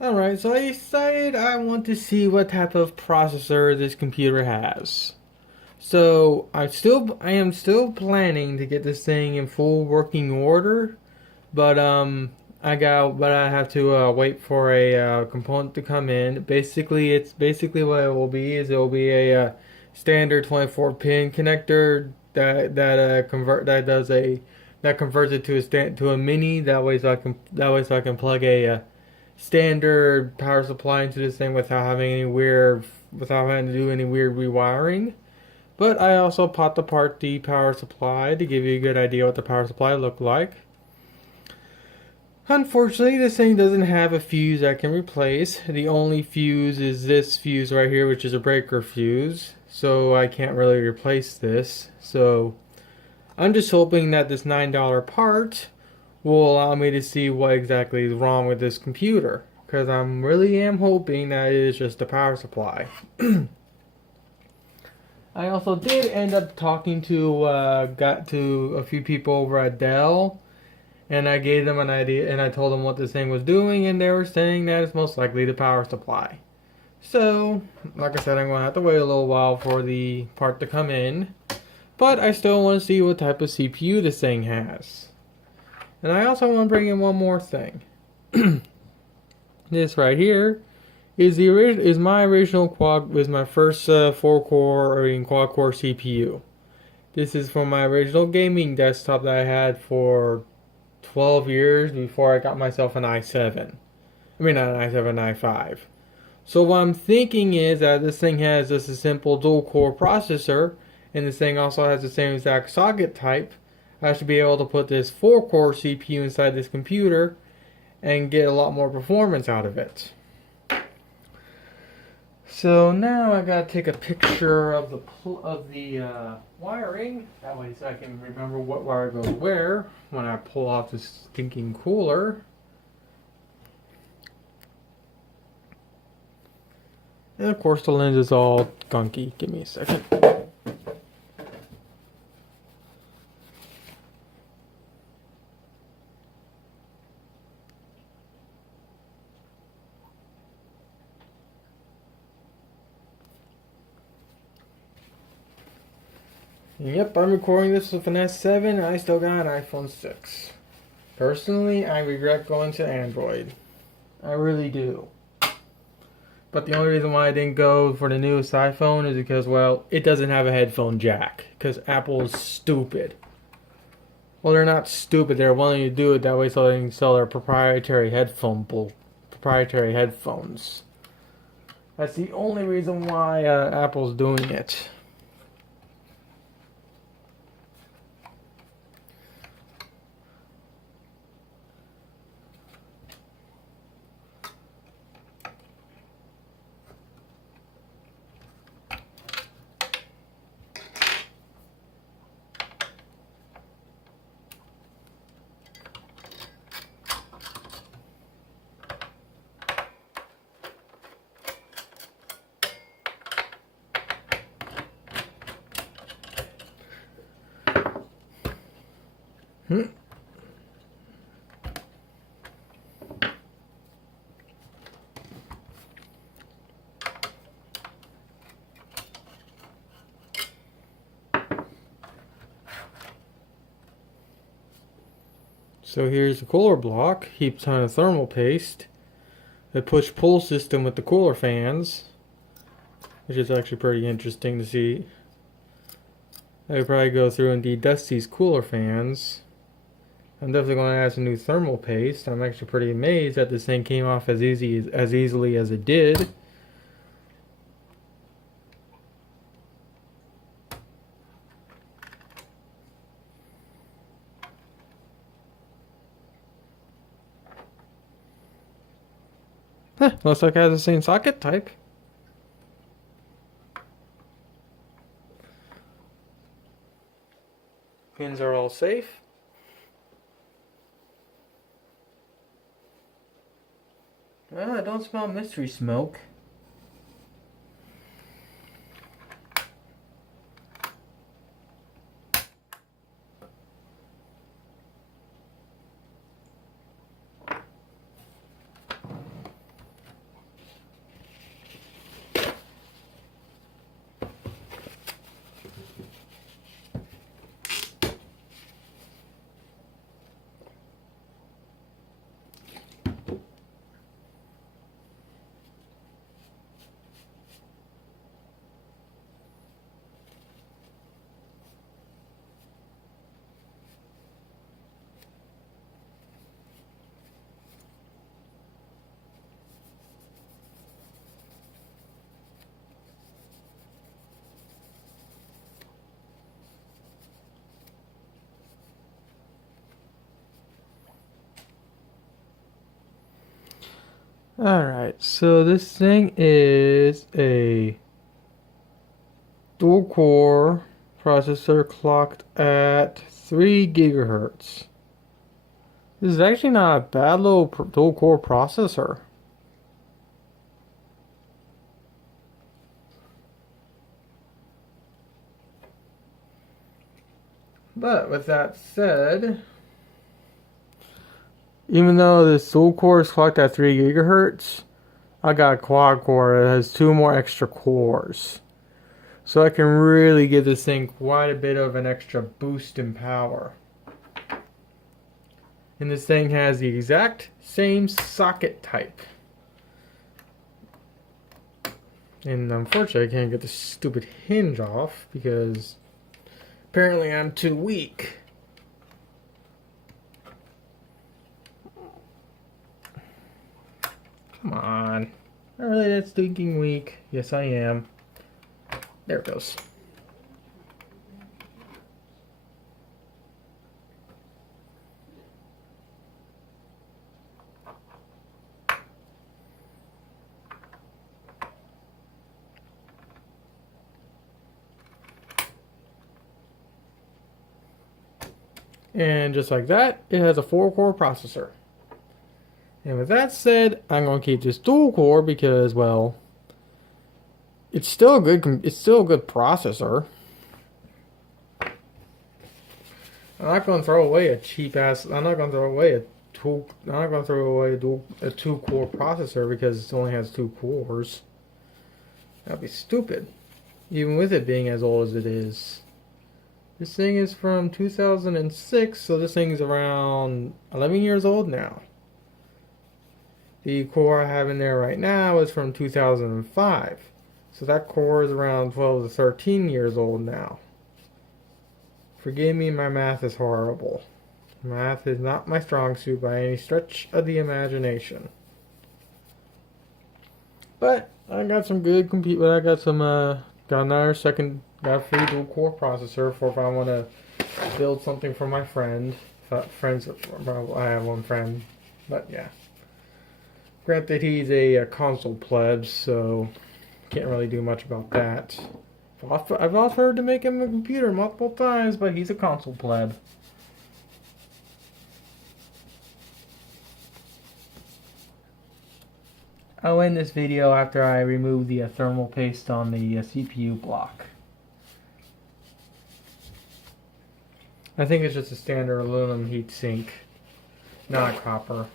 Alright, so I decided I want to see what type of processor this computer has. So I am still planning to get this thing in full working order, but but I have to wait for a component to come in. It's basically what it will be is it will be a standard 24 pin connector that converts it to a mini. That way so I can plug a standard power supply into this thing without having to do any weird rewiring. But I also popped apart the power supply to give you a good idea what the power supply looked like. Unfortunately, this thing doesn't have a fuse I can replace. The only fuse is this fuse right here, which is a breaker fuse. So I can't really replace this. So I'm just hoping that this $9 part will allow me to see what exactly is wrong with this computer. Because I really am hoping that it is just the power supply. I also did end up talking got to a few people over at Dell, and I gave them an idea, and I told them what this thing was doing, and they were saying that it's most likely the power supply. So, like I said, I'm going to have to wait a little while for the part to come in, but I still want to see what type of CPU this thing has. And I also want to bring in one more thing. This right here is my original my first 4-core or quad core CPU. This is from my original gaming desktop that I had for 12 years before I got myself an i7. I mean not an i7, i5. So what I'm thinking is that this thing has just a simple dual core processor, and this thing also has the same exact socket type. I should be able to put this 4-core CPU inside this computer and get a lot more performance out of it. So now I gotta take a picture of the wiring. That way, so I can remember what wire goes where when I pull off this stinking cooler. And of course, the lens is all gunky. Give me a second. Yep, I'm recording this with an S7 and I still got an iPhone 6. Personally, I regret going to Android. I really do. But the only reason why I didn't go for the newest iPhone is because, well, it doesn't have a headphone jack. Because Apple is stupid. Well, they're not stupid. They're willing to do it that way so they can sell their proprietary headphones. That's the only reason why Apple's doing it. Hmm. So here's the cooler block, heaped on a thermal paste. The push-pull system with the cooler fans, which is actually pretty interesting to see. I would probably go through and de-dust these cooler fans. I'm definitely going to add some new thermal paste. I'm actually pretty amazed that this thing came off as easily as it did. Looks like it has the same socket type. Pins are all safe. I don't smell mystery smoke. Alright, so this thing is a dual core processor clocked at 3 gigahertz. This is actually not a bad little dual core processor. But with that said, even though this dual core is clocked at 3 gigahertz, I got a quad core that has 2 more extra cores. So I can really give this thing quite a bit of an extra boost in power. And this thing has the exact same socket type. And unfortunately I can't get this stupid hinge off because apparently I'm too weak. Come on. Not really that stinking weak. Yes, I am. There it goes. And just like that, it has a 4-core processor. And with that said, I'm going to keep this dual core because, well, it's still a good processor. I'm not going to throw away a cheap ass. I'm not going to throw away a 2-core processor because it only has 2 cores. That'd be stupid, even with it being as old as it is. This thing is from 2006, so this thing's around 11 years old now. The core I have in there right now is from 2005. So that core is around 12 to 13 years old now. Forgive me, my math is horrible. Math is not my strong suit by any stretch of the imagination. But I got some good compute. I got some got a free dual core processor for if I want to build something for my friend. I have one friend, but yeah. Granted, he's a console pleb, so can't really do much about that. I've offered to make him a computer multiple times, but he's a console pleb. I'll end this video after I remove the thermal paste on the CPU block. I think it's just a standard aluminum heatsink, not copper.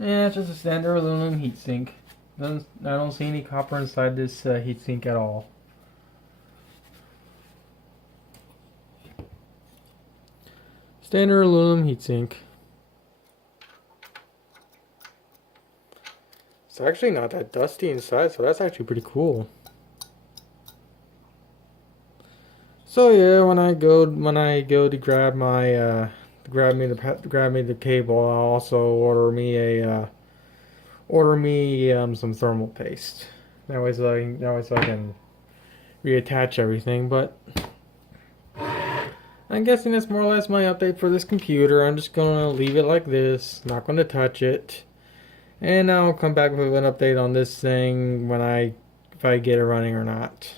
Yeah, it's just a standard aluminum heatsink. I don't see any copper inside this heatsink at all. Standard aluminum heatsink. It's actually not that dusty inside, so that's actually pretty cool. So yeah, when I go to grab my grab me the cable, I'll also order me some thermal paste. That way so I can reattach everything. But I'm guessing that's more or less my update for this computer. I'm just gonna leave it like this, not gonna touch it, and I'll come back with an update on this thing if I get it running or not.